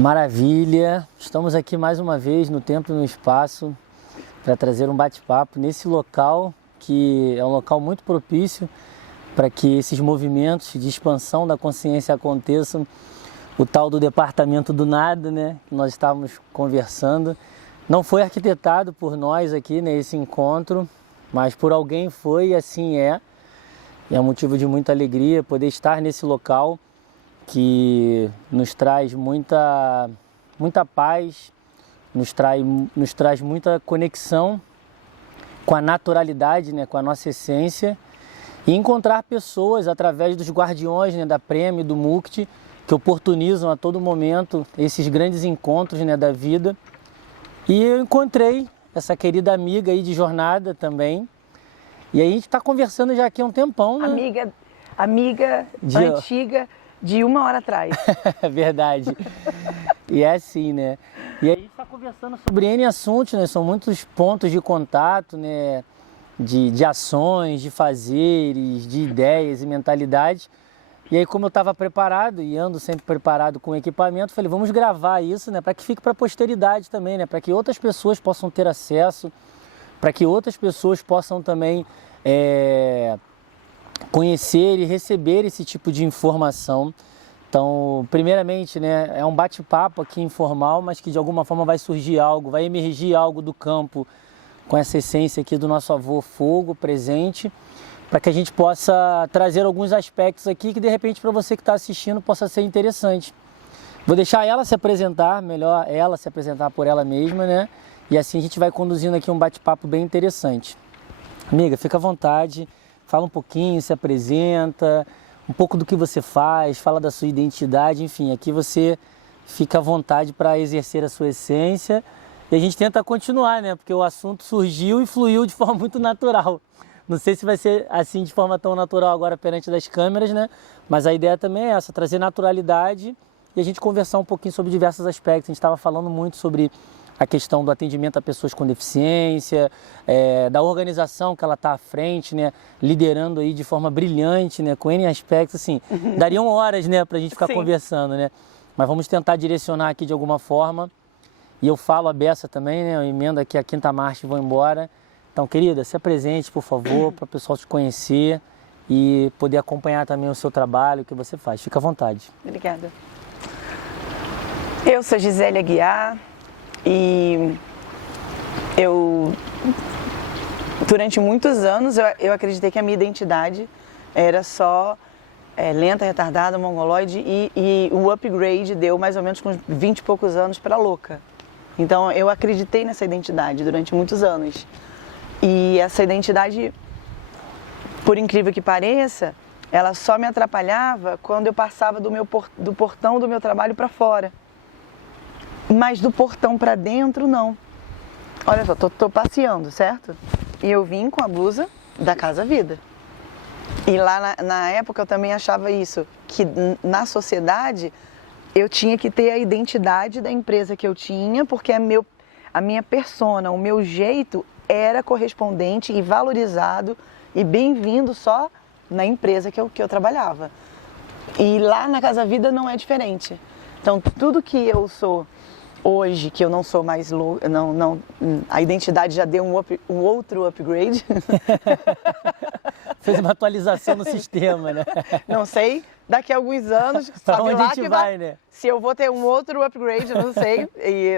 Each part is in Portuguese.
Maravilha! Estamos aqui mais uma vez no Tempo e no Espaço para trazer um bate-papo nesse local que é um local muito propício para que esses movimentos de expansão da consciência aconteçam. O tal do Departamento do Nada, né, que nós estávamos conversando, não foi arquitetado por nós aqui nesse encontro, mas por alguém foi e assim é. E é um motivo de muita alegria poder estar nesse local que nos traz muita paz, nos traz muita conexão com a naturalidade, né, com a nossa essência, e encontrar pessoas através dos guardiões, né, da Prêmio, do Mukti, que oportunizam a todo momento esses grandes encontros, né, da vida. E eu encontrei essa querida amiga aí de jornada também, e aí a gente está conversando já aqui há um tempão, né? Amiga antiga de 1 hora atrás. É verdade. E é assim, né? E aí a gente está conversando sobre N assuntos, né? São muitos pontos de contato, né? De ações, de fazeres, de ideias e mentalidades. E aí, como eu estava preparado e ando sempre preparado com o equipamento, falei, vamos gravar isso, né? Para que fique para a posteridade também, né? Para que outras pessoas possam ter acesso, para que outras pessoas possam também conhecer e receber esse tipo de informação. Então, primeiramente, né, é um bate-papo aqui informal, mas que de alguma forma vai surgir algo, vai emergir algo do campo com essa essência aqui do nosso avô Fogo presente, para que a gente possa trazer alguns aspectos aqui que de repente para você que está assistindo possa ser interessante. Vou deixar ela se apresentar, melhor ela se apresentar por ela mesma, né? E assim a gente vai conduzindo aqui um bate-papo bem interessante. Amiga, fica à vontade. Fala um pouquinho, se apresenta, um pouco do que você faz, fala da sua identidade, enfim, aqui você fica à vontade para exercer a sua essência e a gente tenta continuar, né? Porque o assunto surgiu e fluiu de forma muito natural. Não sei se vai ser assim de forma tão natural agora perante das câmeras, né? Mas a ideia também é essa, trazer naturalidade e a gente conversar um pouquinho sobre diversos aspectos. A gente estava falando muito sobre a questão do atendimento a pessoas com deficiência, da organização que ela está à frente, né, liderando aí de forma brilhante, né, com N aspectos, assim, dariam horas, né, para a gente ficar conversando, né, mas vamos tentar direcionar aqui de alguma forma, e eu falo a beça também, né, eu emendo aqui a quinta marcha e vou embora. Então, querida, se apresente, por favor, para o pessoal te conhecer e poder acompanhar também o seu trabalho, o que você faz. Fica à vontade. Obrigada. Eu sou Gisele Aguiar. E eu, durante muitos anos, eu acreditei que a minha identidade era só lenta, retardada, mongoloide e o upgrade deu mais ou menos com 20 e poucos anos para louca. Então eu acreditei nessa identidade durante muitos anos. E essa identidade, por incrível que pareça, ela só me atrapalhava quando eu passava do portão do meu trabalho para fora. Mas do portão para dentro, não. Olha só, tô passeando, certo? E eu vim com a blusa da Casa Vida. E lá na época eu também achava isso, que na sociedade eu tinha que ter a identidade da empresa que eu tinha, porque a minha persona, o meu jeito era correspondente e valorizado e bem-vindo só na empresa que eu trabalhava. E lá na Casa Vida não é diferente. Então tudo que eu sou hoje, que eu não sou mais louca, a identidade já deu um outro upgrade. Fez uma atualização no sistema, né? Não sei, daqui a alguns anos, para onde a gente vai, né? Se eu vou ter um outro upgrade, eu não sei. E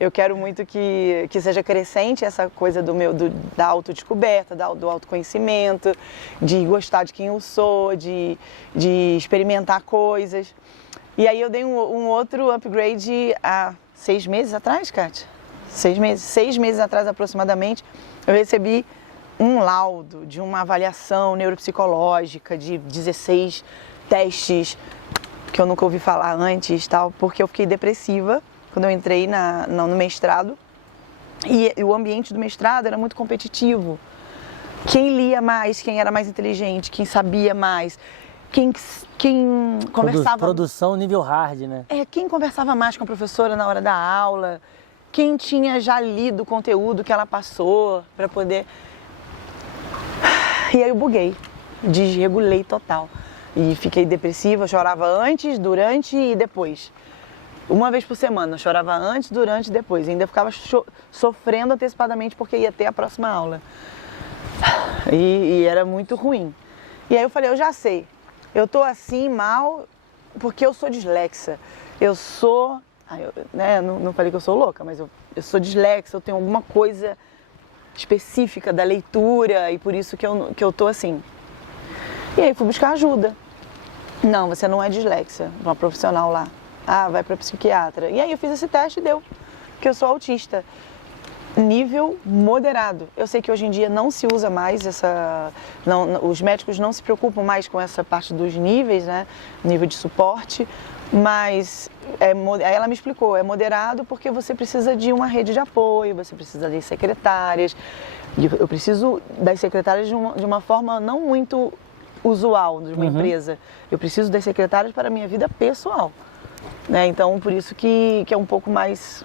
eu quero muito que seja crescente essa coisa da autodescoberta, do autoconhecimento, de gostar de quem eu sou, de experimentar coisas. E aí eu dei um outro upgrade há 6 meses atrás, Kátia? 6 meses. 6 meses atrás, aproximadamente, eu recebi um laudo de uma avaliação neuropsicológica de 16 testes que eu nunca ouvi falar antes, tal, porque eu fiquei depressiva quando eu entrei no mestrado. E o ambiente do mestrado era muito competitivo. Quem lia mais, quem era mais inteligente, quem sabia mais, quem conversava... Produção nível hard, né? Quem conversava mais com a professora na hora da aula, quem tinha já lido o conteúdo que ela passou para poder... E aí eu buguei, desregulei total. E fiquei depressiva, chorava antes, durante e depois. uma vez por semana. Eu chorava antes, durante e depois. E ainda ficava sofrendo antecipadamente porque ia ter a próxima aula. E era muito ruim. E aí eu falei, eu já sei. Eu tô assim, mal, porque eu sou dislexa. Eu sou... não falei que eu sou louca, mas eu sou dislexa, eu tenho alguma coisa específica da leitura e por isso que eu tô assim. E aí fui buscar ajuda. Não, você não é dislexa, uma profissional lá. Ah, vai para psiquiatra. E aí eu fiz esse teste e deu, que eu sou autista. Nível moderado. Eu sei que hoje em dia não se usa mais os médicos não se preocupam mais com essa parte dos níveis, né? Nível de suporte, mas aí ela me explicou, é moderado porque você precisa de uma rede de apoio, você precisa de secretárias. Eu preciso das secretárias de uma forma não muito usual de uma empresa. Eu preciso das secretárias para a minha vida pessoal, né? Então, por isso que é um pouco mais.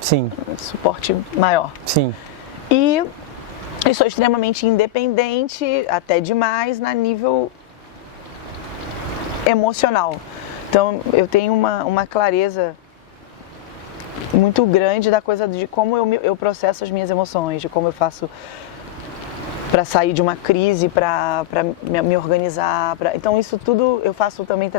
Sim. Suporte maior. Sim. E eu sou extremamente independente, até demais, na nível emocional. Então, eu tenho uma clareza muito grande da coisa de como eu processo as minhas emoções, de como eu faço para sair de uma crise, para me organizar. Então, isso tudo eu faço também,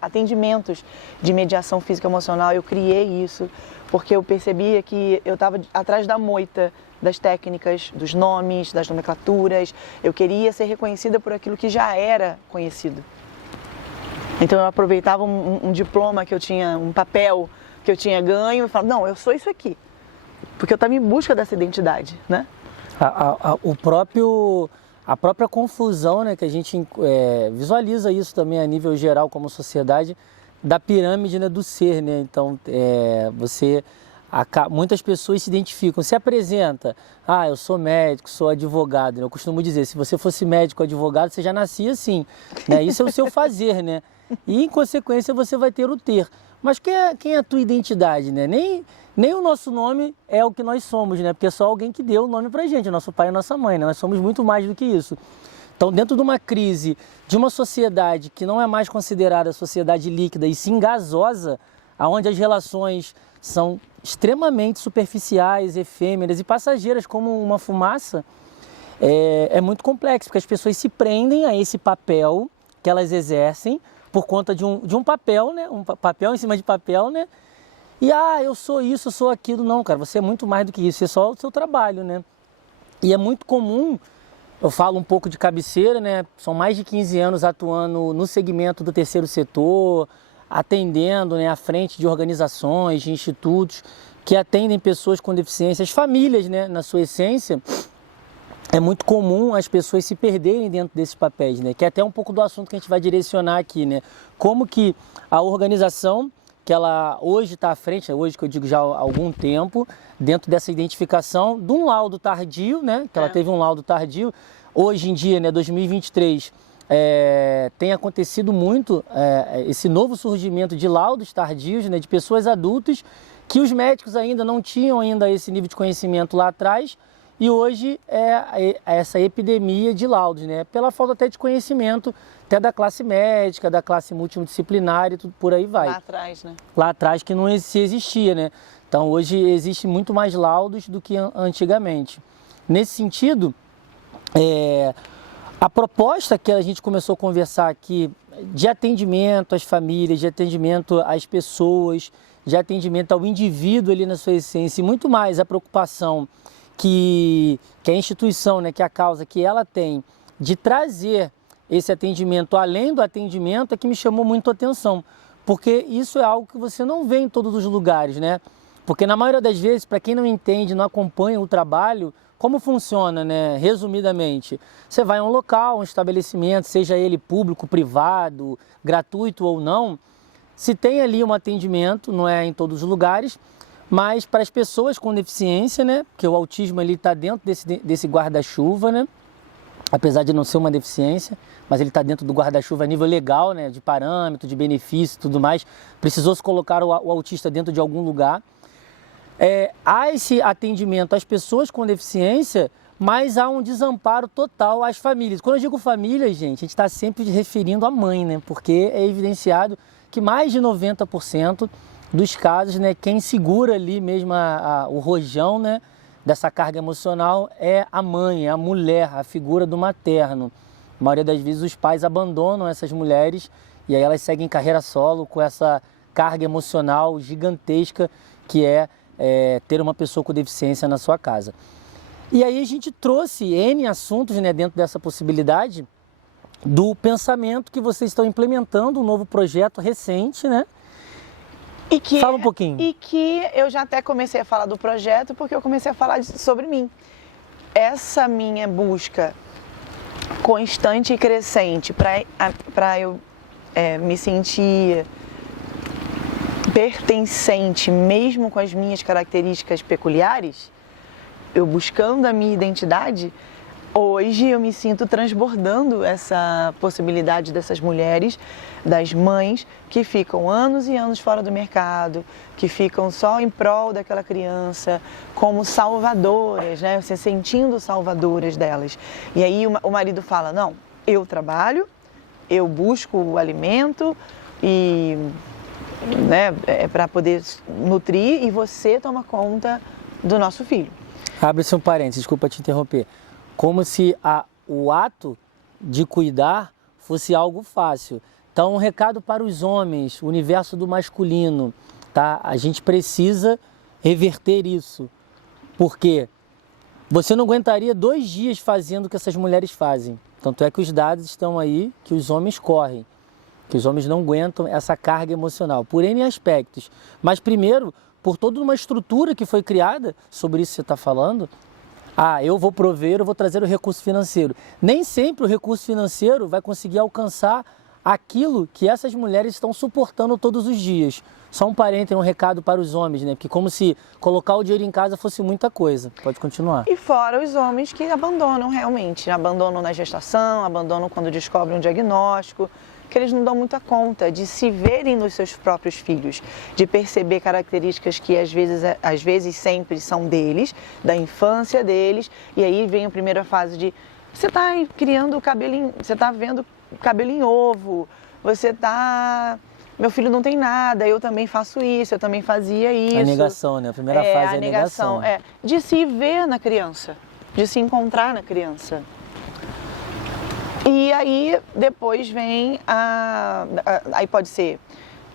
atendimentos de mediação física e emocional, eu criei isso, porque eu percebia que eu estava atrás da moita das técnicas, dos nomes, das nomenclaturas. Eu queria ser reconhecida por aquilo que já era conhecido. Então, eu aproveitava um diploma que eu tinha, um papel que eu tinha ganho e falava, não, eu sou isso aqui, porque eu estava em busca dessa identidade, né? A própria confusão, né, que a gente visualiza isso também a nível geral como sociedade, da pirâmide, né, do ser, né? Então, muitas pessoas se identificam, se apresenta, eu sou médico, sou advogado, né? Eu costumo dizer, se você fosse médico ou advogado, você já nascia assim, né? Isso é o seu fazer, né? E, em consequência, você vai ter o ter. Mas quem é a tua identidade, né? Nem o nosso nome é o que nós somos, né? Porque é só alguém que deu o nome pra gente, nosso pai e nossa mãe, né? Nós somos muito mais do que isso. Então, dentro de uma crise, de uma sociedade que não é mais considerada sociedade líquida e sim gasosa, onde as relações são extremamente superficiais, efêmeras e passageiras como uma fumaça, é muito complexo, porque as pessoas se prendem a esse papel que elas exercem por conta de um papel, né? Um papel em cima de papel, né? E, eu sou isso, eu sou aquilo. Não, cara, você é muito mais do que isso, é só o seu trabalho, né? E é muito comum, eu falo um pouco de cabeceira, né? São mais de 15 anos atuando no segmento do terceiro setor, atendendo, né, à frente de organizações, de institutos que atendem pessoas com deficiências, famílias, né, na sua essência. É muito comum as pessoas se perderem dentro desses papéis, né? Que é até um pouco do assunto que a gente vai direcionar aqui, né? Como que a organização, que ela hoje está à frente, hoje que eu digo já há algum tempo, dentro dessa identificação de um laudo tardio, né? Que ela teve um laudo tardio. Hoje em dia, né, 2023, tem acontecido muito esse novo surgimento de laudos tardios, né? De pessoas adultas que os médicos ainda não tinham esse nível de conhecimento lá atrás. E hoje é essa epidemia de laudos, né? Pela falta até de conhecimento, até da classe médica, da classe multidisciplinar e tudo por aí vai. Lá atrás, né? Lá atrás que não se existia, né? Então hoje existe muito mais laudos do que antigamente. Nesse sentido, a proposta que a gente começou a conversar aqui de atendimento às famílias, de atendimento às pessoas, de atendimento ao indivíduo ali na sua essência e muito mais a preocupação que a instituição, né, que a causa que ela tem de trazer esse atendimento além do atendimento é que me chamou muito a atenção, porque isso é algo que você não vê em todos os lugares, né? Porque na maioria das vezes, para quem não entende, não acompanha o trabalho, como funciona, né? Resumidamente, você vai a um local, um estabelecimento, seja ele público, privado, gratuito ou não, se tem ali um atendimento, não é em todos os lugares, mas para as pessoas com deficiência, né? Porque o autismo ali está dentro desse guarda-chuva, né? Apesar de não ser uma deficiência, mas ele está dentro do guarda-chuva a nível legal, né? De parâmetro, de benefício e tudo mais. Precisou se colocar o autista dentro de algum lugar. Há esse atendimento às pessoas com deficiência, mas há um desamparo total às famílias. Quando eu digo família, gente, a gente está sempre referindo à mãe, né? Porque é evidenciado que mais de 90% dos casos, né, quem segura ali mesmo o rojão, né, dessa carga emocional é a mãe, é a mulher, a figura do materno. A maioria das vezes os pais abandonam essas mulheres e aí elas seguem carreira solo com essa carga emocional gigantesca que é ter uma pessoa com deficiência na sua casa. E aí a gente trouxe N assuntos, né, dentro dessa possibilidade do pensamento que vocês estão implementando, um novo projeto recente, né? Fala um pouquinho. E que eu já até comecei a falar do projeto porque eu comecei a falar sobre mim. Essa minha busca constante e crescente para eu me sentir pertencente, mesmo com as minhas características peculiares, eu buscando a minha identidade, hoje eu me sinto transbordando essa possibilidade dessas mulheres, das mães que ficam anos e anos fora do mercado, que ficam só em prol daquela criança, como salvadoras, né? Se sentindo salvadoras delas. E aí o marido fala, não, eu trabalho, eu busco o alimento e, né, para poder nutrir e você toma conta do nosso filho. Abre-se um parênteses, desculpa te interromper. Como se o ato de cuidar fosse algo fácil. Então, um recado para os homens, o universo do masculino, tá? A gente precisa reverter isso, porque você não aguentaria 2 dias fazendo o que essas mulheres fazem. Tanto é que os dados estão aí que os homens correm, que os homens não aguentam essa carga emocional, por N aspectos. Mas primeiro, por toda uma estrutura que foi criada, sobre isso que você está falando, eu vou prover, eu vou trazer o recurso financeiro. Nem sempre o recurso financeiro vai conseguir alcançar aquilo que essas mulheres estão suportando todos os dias. Só um parênteses, um recado para os homens, né? Porque como se colocar o dinheiro em casa fosse muita coisa. Pode continuar. E fora os homens que abandonam realmente, abandonam na gestação, abandonam quando descobrem um diagnóstico, que eles não dão muita conta de se verem nos seus próprios filhos, de perceber características que às vezes sempre são deles, da infância deles, e aí vem a primeira fase de você está criando o cabelo, você está vendo cabelo em ovo, meu filho não tem nada, eu também faço isso, eu também fazia isso. A negação, né? A primeira fase é a negação. De se ver na criança, de se encontrar na criança. E aí depois vem aí pode ser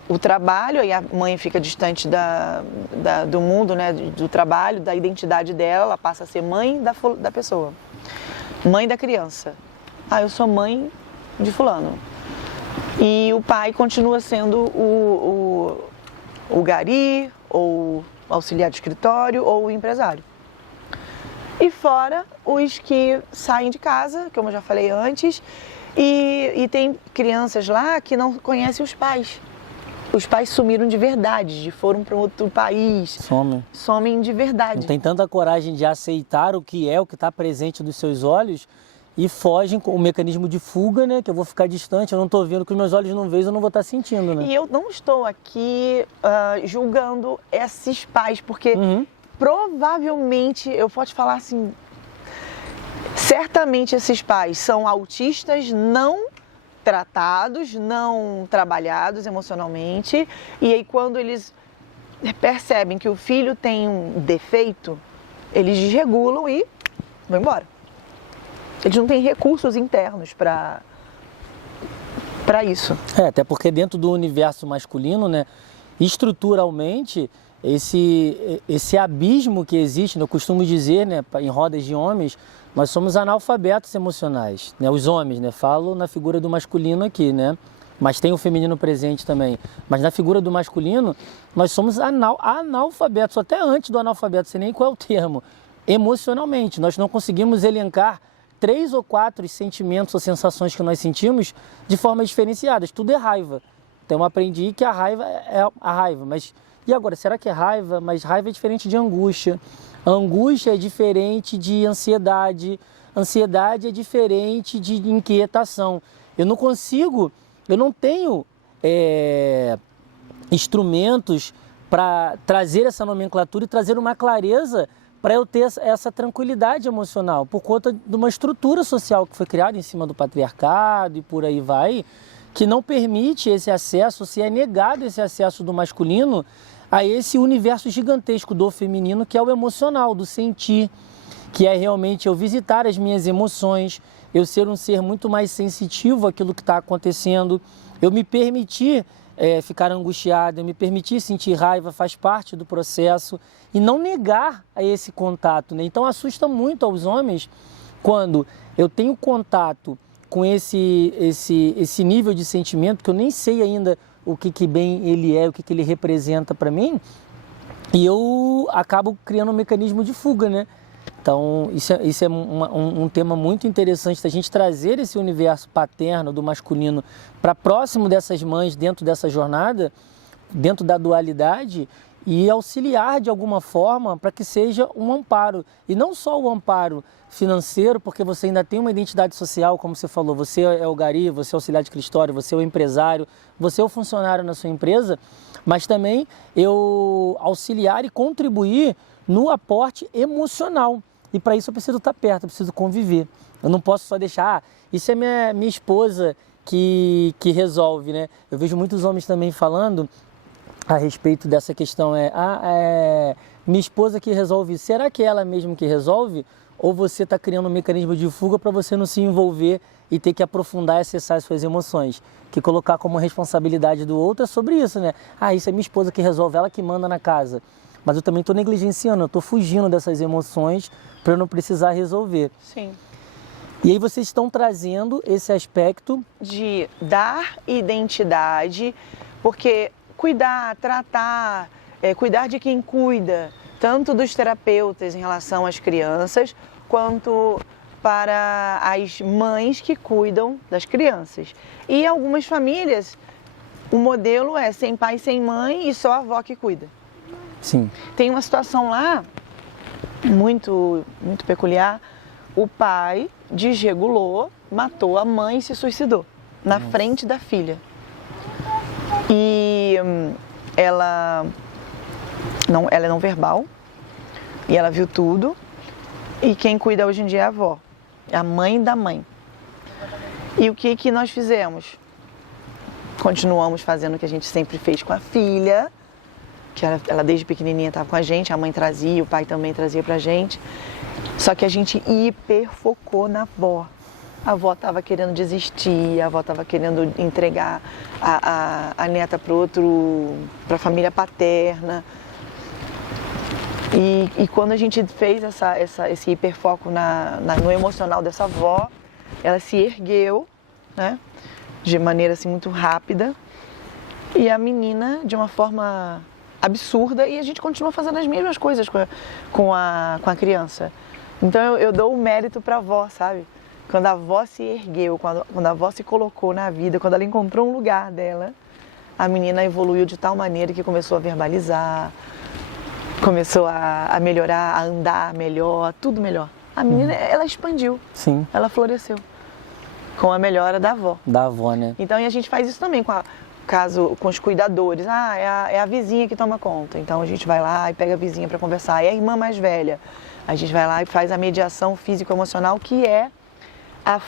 o trabalho, aí a mãe fica distante do mundo, né, do trabalho, da identidade dela, ela passa a ser mãe da pessoa, mãe da criança. Eu sou mãe de fulano. E o pai continua sendo o gari, ou auxiliar de escritório, ou o empresário. E fora os que saem de casa, como eu já falei antes, e tem crianças lá que não conhecem os pais. Os pais sumiram de verdade, foram para outro país. Somem de verdade. Não tem tanta coragem de aceitar o que está presente dos seus olhos e fogem com o mecanismo de fuga, né? Que eu vou ficar distante, eu não estou vendo, que os meus olhos não veem, eu não vou estar sentindo, né? E eu não estou aqui julgando esses pais, porque provavelmente, eu posso falar assim, certamente esses pais são autistas não tratados, não trabalhados emocionalmente, e aí quando eles percebem que o filho tem um defeito, eles desregulam e vão embora. Eles não têm recursos internos para isso. Até porque dentro do universo masculino, né, estruturalmente, esse abismo que existe, né, eu costumo dizer, né, em rodas de homens, nós somos analfabetos emocionais, né, os homens, né, falo na figura do masculino aqui, né, mas tem o feminino presente também, mas na figura do masculino, nós somos analfabetos, até antes do analfabeto, sei nem qual é o termo, emocionalmente, nós não conseguimos elencar 3 ou 4 sentimentos ou sensações que nós sentimos de forma diferenciadas, tudo é raiva. Então eu aprendi que a raiva é a raiva, mas e agora, será que é raiva? Mas raiva é diferente de angústia. A angústia é diferente de ansiedade. Ansiedade é diferente de inquietação. Eu não tenho instrumentos para trazer essa nomenclatura e trazer uma clareza para eu ter essa tranquilidade emocional, por conta de uma estrutura social que foi criada em cima do patriarcado e por aí vai, que não permite esse acesso, se é negado esse acesso do masculino a esse universo gigantesco do feminino, que é o emocional, do sentir, que é realmente eu visitar as minhas emoções, eu ser um ser muito mais sensitivo àquilo que está acontecendo, eu me permitir ficar angustiado, eu me permitir sentir raiva, faz parte do processo, e não negar a esse contato, né? Então assusta muito aos homens quando eu tenho contato com esse nível de sentimento, que eu nem sei ainda o que bem ele é, o que ele representa para mim, e eu acabo criando um mecanismo de fuga, né? Então, isso é um tema muito interessante da gente trazer esse universo paterno do masculino para próximo dessas mães dentro dessa jornada, dentro da dualidade, e auxiliar de alguma forma para que seja um amparo. E não só o amparo financeiro, porque você ainda tem uma identidade social, como você falou, você é o gari, você é o auxiliar de escritório, você é o empresário, você é o funcionário na sua empresa, mas também eu auxiliar e contribuir no aporte emocional. E para isso eu preciso estar perto, eu preciso conviver. Eu não posso só deixar, isso é minha esposa que resolve, né? Eu vejo muitos homens também falando a respeito dessa questão, minha esposa que resolve. Será que é ela mesmo que resolve? Ou você está criando um mecanismo de fuga para você não se envolver e ter que aprofundar e acessar as suas emoções? Que colocar como responsabilidade do outro é sobre isso, né? Isso é minha esposa que resolve, ela que manda na casa. Mas eu também estou negligenciando, eu estou fugindo dessas emoções para eu não precisar resolver. Sim. E aí vocês estão trazendo esse aspecto de dar identidade, porque cuidar, tratar, cuidar de quem cuida, tanto dos terapeutas em relação às crianças, quanto para as mães que cuidam das crianças. E algumas famílias, o modelo é sem pai, sem mãe e só a avó que cuida. Sim. Tem uma situação lá muito peculiar. O pai desregulou, matou a mãe e se suicidou na frente da filha. E ela é não verbal e ela viu tudo. E quem cuida hoje em dia é a avó, é a mãe da mãe. E o que nós fizemos? Continuamos fazendo o que a gente sempre fez com a filha, que ela desde pequenininha estava com a gente, a mãe trazia, o pai também trazia pra gente. Só que a gente hiperfocou na avó. A avó estava querendo desistir, a avó estava querendo entregar a neta para a família paterna. E quando a gente fez esse hiperfoco no emocional dessa avó, ela se ergueu, né, de maneira assim, muito rápida, e a menina, de uma forma absurda, e a gente continua fazendo as mesmas coisas com a criança. Então eu dou o mérito para a avó, sabe? Quando a avó se ergueu, quando a avó se colocou na vida, quando ela encontrou um lugar dela, a menina evoluiu de tal maneira que começou a verbalizar, começou a melhorar, a andar melhor, tudo melhor. A menina, ela expandiu. Sim. Ela floresceu com a melhora da avó. Da avó, né? Então, e a gente faz isso também com os cuidadores. É a vizinha que toma conta. Então, a gente vai lá e pega a vizinha para conversar. E a irmã mais velha. A gente vai lá e faz a mediação físico-emocional, que é a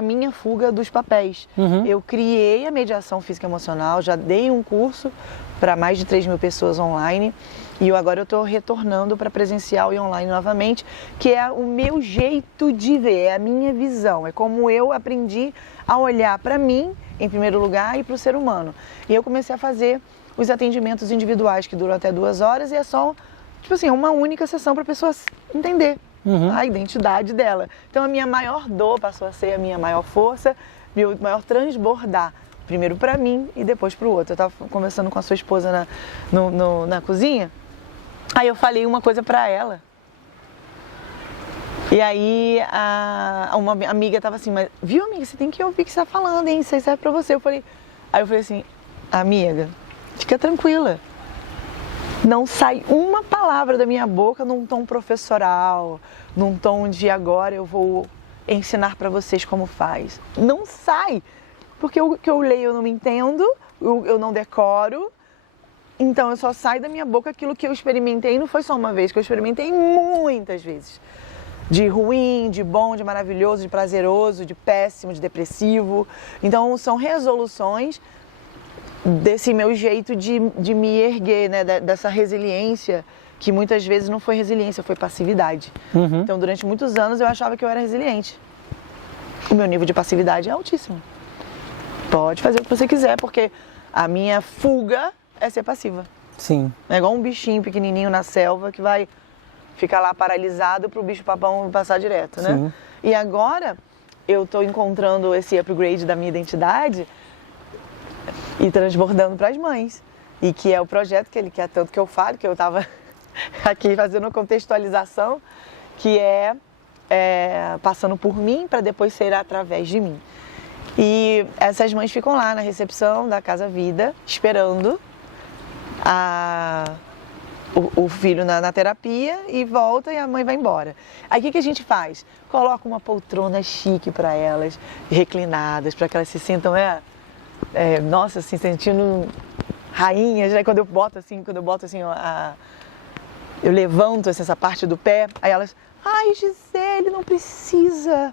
minha fuga dos papéis. Eu criei a mediação físico-emocional, já dei um curso para mais de 3.000 pessoas online e agora eu estou retornando para presencial e online novamente, que é o meu jeito de ver, é a minha visão, é como eu aprendi a olhar para mim, em primeiro lugar, e para o ser humano. E eu comecei a fazer os atendimentos individuais, que duram até 2 horas, e é só, tipo assim, uma única sessão para a pessoa entender a identidade dela. Então a minha maior dor passou a ser a minha maior força, meu maior transbordar. Primeiro para mim e depois para o outro. Eu estava conversando com a sua esposa na cozinha, aí eu falei uma coisa para ela. E aí uma amiga estava assim, mas viu, amiga, você tem que ouvir o que você está falando, hein? Isso aí serve para você. Aí eu falei assim, amiga, fica tranquila. Não sai uma palavra da minha boca num tom professoral, num tom de agora eu vou ensinar para vocês como faz. Não sai, porque o que eu leio eu não me entendo, eu não decoro, Então eu só sai da minha boca aquilo que eu experimentei, não foi só uma vez, que eu experimentei muitas vezes. De ruim, de bom, de maravilhoso, de prazeroso, de péssimo, de depressivo. Então são resoluções desse meu jeito de me erguer, né? Dessa resiliência, que muitas vezes não foi resiliência, foi passividade. Então durante muitos anos eu achava que eu era resiliente. O meu nível de passividade é altíssimo. Pode fazer o que você quiser, porque a minha fuga é ser passiva. Sim. É igual um bichinho pequenininho na selva que vai ficar lá paralisado para o bicho-papão passar direto, né? Sim. E agora eu estou encontrando esse upgrade da minha identidade e transbordando para as mães. E que é o projeto que ele quer tanto que eu falo, que eu estava aqui fazendo contextualização, que é passando por mim para depois ser através de mim. E essas mães ficam lá na recepção da Casa Vida, esperando o filho na terapia e volta e a mãe vai embora. Aí o que a gente faz? Coloca uma poltrona chique para elas, reclinadas, para que elas se sintam, nossa, assim, sentindo rainhas, né? Quando eu boto assim, eu levanto assim, essa parte do pé, aí elas, ai, Gisele, não precisa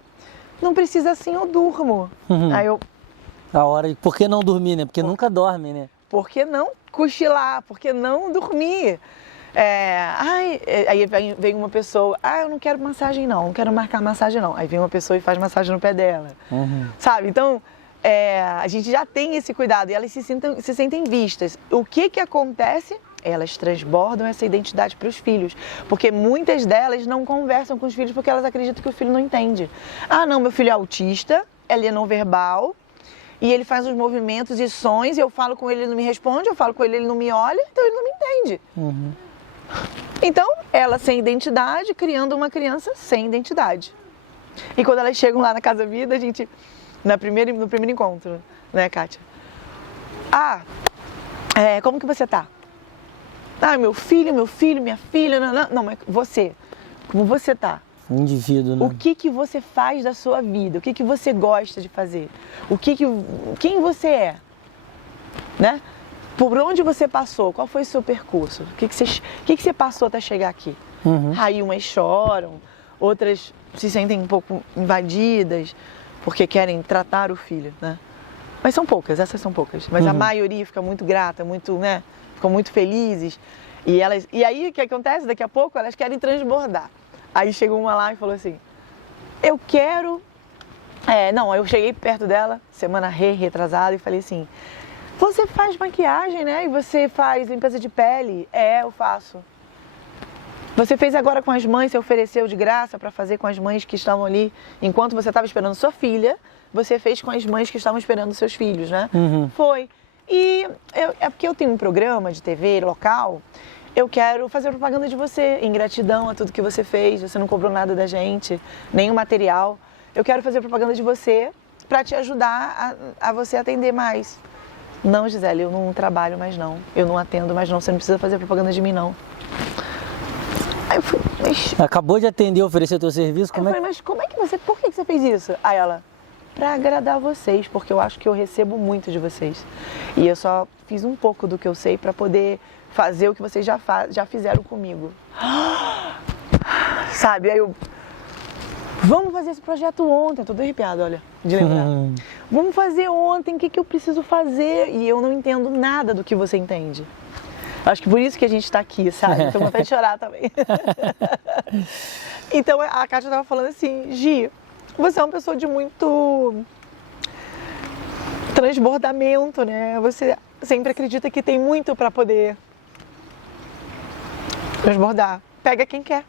assim, eu durmo. Aí eu... A hora de... Por que não dormir, né? Porque nunca dorme, né? Por que não cochilar? Por que não dormir? Aí vem uma pessoa, eu não quero massagem não quero marcar massagem não. Aí vem uma pessoa e faz massagem no pé dela. Sabe? Então, a gente já tem esse cuidado e elas se sentem vistas. O que acontece? Elas transbordam essa identidade para os filhos, porque muitas delas não conversam com os filhos porque elas acreditam que o filho não entende. Ah, não, meu filho é autista, ele é não verbal, e ele faz os movimentos e sons, e eu falo com ele, ele não me responde, eu falo com ele, ele não me olha, então ele não me entende. Então, ela sem identidade, criando uma criança sem identidade. E quando elas chegam lá na Casa Vida, a gente, no primeiro encontro, né, Kátia? Como que você tá? Meu filho, minha filha, não, mas você, como você tá? Indivíduo, né? O que você faz da sua vida? O que você gosta de fazer? Quem você é? Né? Por onde você passou? Qual foi o seu percurso? O que você passou até chegar aqui? Aí umas choram, outras se sentem um pouco invadidas porque querem tratar o filho, né? Mas são poucas, essas são poucas. Mas a maioria fica muito grata, muito, né? Ficam muito felizes. E aí o que acontece? Daqui a pouco elas querem transbordar. Aí chegou uma lá e falou assim, eu quero... eu cheguei perto dela, semana retrasada, e falei assim, você faz maquiagem, né? E você faz limpeza de pele? Eu faço. Você fez agora com as mães, você ofereceu de graça para fazer com as mães que estavam ali, enquanto você estava esperando sua filha, você fez com as mães que estavam esperando seus filhos, né? Foi. E é porque eu tenho um programa de TV local, eu quero fazer propaganda de você, em gratidão a tudo que você fez, você não cobrou nada da gente, nenhum material. Eu quero fazer propaganda de você para te ajudar a você atender mais. Não, Gisele, eu não trabalho mais não, eu não atendo mais não, você não precisa fazer propaganda de mim não. Aí eu falei, mas... Acabou de atender, oferecer teu serviço, mas por que você fez isso? Aí ela, para agradar vocês, porque eu acho que eu recebo muito de vocês. E eu só fiz um pouco do que eu sei para poder fazer o que vocês já fizeram comigo. Sabe, aí eu... Vamos fazer esse projeto ontem, tô arrepiada, olha, de lembrar. Vamos fazer ontem, o que eu preciso fazer? E eu não entendo nada do que você entende. Acho que por isso que a gente tá aqui, sabe? Tô com vontade de chorar também. Então a Kátia tava falando assim, Gi, você é uma pessoa de muito transbordamento, né? Você sempre acredita que tem muito para poder transbordar. Pega quem quer.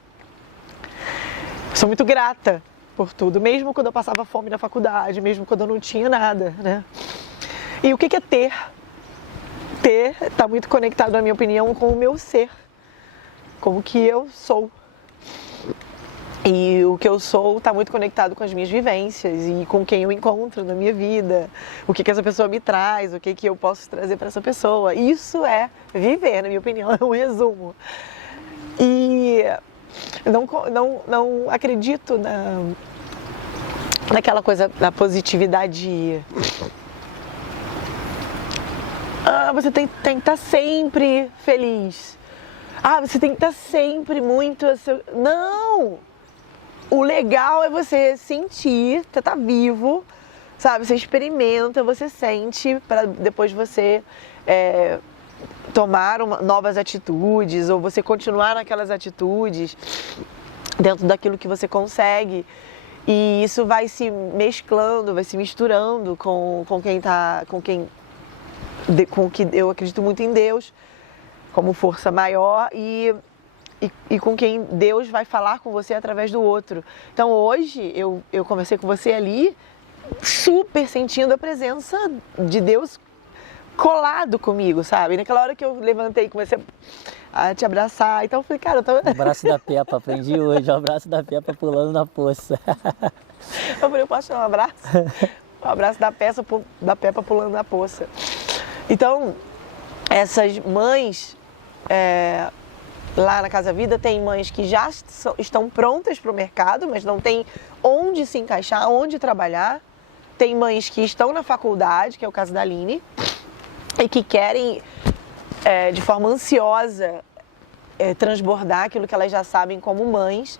Sou muito grata por tudo, mesmo quando eu passava fome na faculdade, mesmo quando eu não tinha nada, né? E o que é ter? Ter está muito conectado, na minha opinião, com o meu ser, com o que eu sou. E o que eu sou está muito conectado com as minhas vivências e com quem eu encontro na minha vida, o que essa pessoa me traz, o que eu posso trazer para essa pessoa. Isso é viver, na minha opinião, é um resumo. E não acredito naquela coisa da positividade Você tem que estar sempre feliz. Você tem que estar sempre muito... Não! O legal é você sentir, você tá vivo, sabe? Você experimenta, você sente, para depois você tomar novas atitudes, ou você continuar naquelas atitudes dentro daquilo que você consegue. E isso vai se mesclando, vai se misturando com que eu acredito muito em Deus como força maior e com quem Deus vai falar com você através do outro. Então hoje eu conversei com você ali, super sentindo a presença de Deus colado comigo, sabe? E naquela hora que eu levantei e comecei a te abraçar, então eu falei, cara, eu tô... O abraço da Peppa, aprendi hoje, o abraço da Peppa pulando na poça. Eu falei, eu posso dar um abraço? Um abraço da Peppa pulando na poça. Então, essas mães... Lá na Casa Vida tem mães que já estão prontas para o mercado, mas não tem onde se encaixar, onde trabalhar. Tem mães que estão na faculdade, que é o caso da Aline, e que querem, de forma ansiosa, transbordar aquilo que elas já sabem como mães,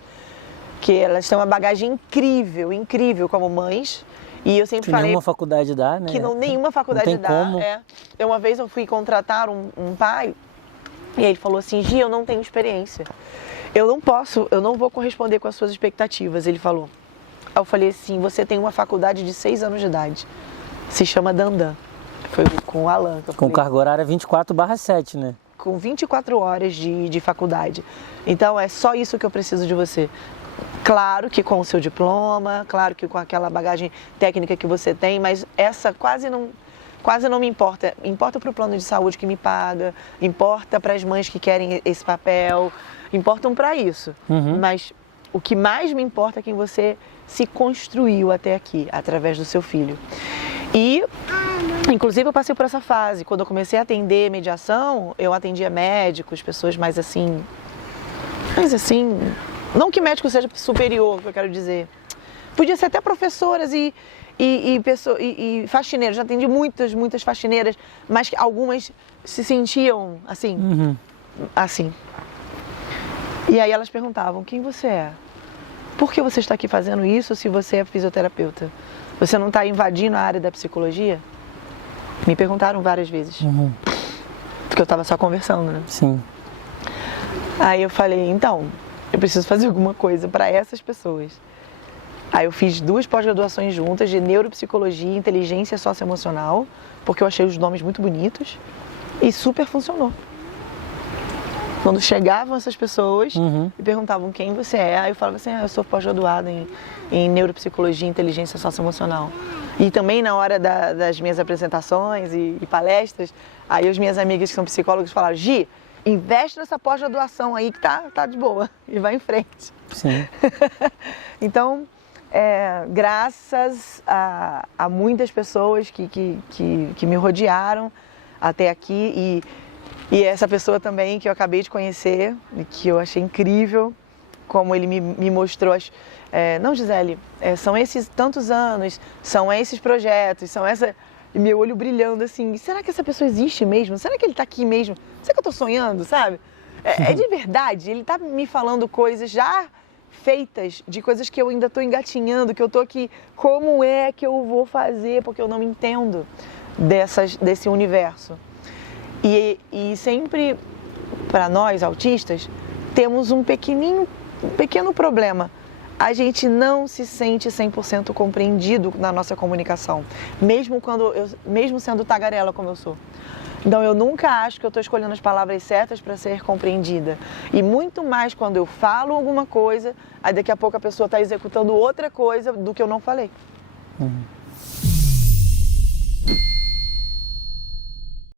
que elas têm uma bagagem incrível, incrível como mães. E eu sempre falei... Nenhuma faculdade dá, né? Que nenhuma faculdade dá. Como. Uma vez eu fui contratar um pai... E aí ele falou assim, Gi, eu não tenho experiência. Eu não vou corresponder com as suas expectativas, ele falou. Aí eu falei assim, você tem uma faculdade de 6 anos de idade. Se chama Dandan. Foi com o Alan. Com carga horária 24/7, né? Com 24 horas de faculdade. Então é só isso que eu preciso de você. Claro que com o seu diploma, claro que com aquela bagagem técnica que você tem, mas essa quase não me importa. Importa para o plano de saúde que me paga, importa para as mães que querem esse papel, importam para isso. Uhum. Mas o que mais me importa é quem você se construiu até aqui, através do seu filho. E, inclusive, eu passei por essa fase. Quando eu comecei a atender mediação, eu atendia médicos, pessoas mais assim... Mas assim... Não que médico seja superior, que eu quero dizer. Podia ser até professoras e faxineiras, já atendi muitas faxineiras, mas algumas se sentiam assim, assim. E aí elas perguntavam, quem você é? Por que você está aqui fazendo isso se você é fisioterapeuta? Você não está invadindo a área da psicologia? Me perguntaram várias vezes, porque eu estava só conversando, né? Sim. Aí eu falei, então, eu preciso fazer alguma coisa para essas pessoas. Aí eu fiz 2 pós-graduações juntas de neuropsicologia e inteligência socioemocional, porque eu achei os nomes muito bonitos e super funcionou. Quando chegavam essas pessoas e perguntavam quem você é, aí eu falava assim, eu sou pós-graduada em neuropsicologia e inteligência socioemocional. E também na hora das minhas apresentações e palestras, aí as minhas amigas que são psicólogas falaram, Gi, investe nessa pós-graduação aí que tá de boa e vai em frente. Sim. Então... graças a muitas pessoas que me rodearam até aqui e essa pessoa também que eu acabei de conhecer e que eu achei incrível como ele me mostrou não, Gisele, são esses tantos anos, são esses projetos, e meu olho brilhando assim, será que essa pessoa existe mesmo? Será que ele está aqui mesmo? Será que eu estou sonhando, sabe? É de verdade, ele está me falando coisas já feitas de coisas que eu ainda estou engatinhando, que eu estou aqui, como é que eu vou fazer, porque eu não me entendo desse universo. E sempre, para nós autistas, temos um pequeno problema. A gente não se sente 100% compreendido na nossa comunicação, mesmo sendo tagarela como eu sou. Então eu nunca acho que eu estou escolhendo as palavras certas para ser compreendida. E muito mais quando eu falo alguma coisa, aí daqui a pouco a pessoa está executando outra coisa do que eu não falei.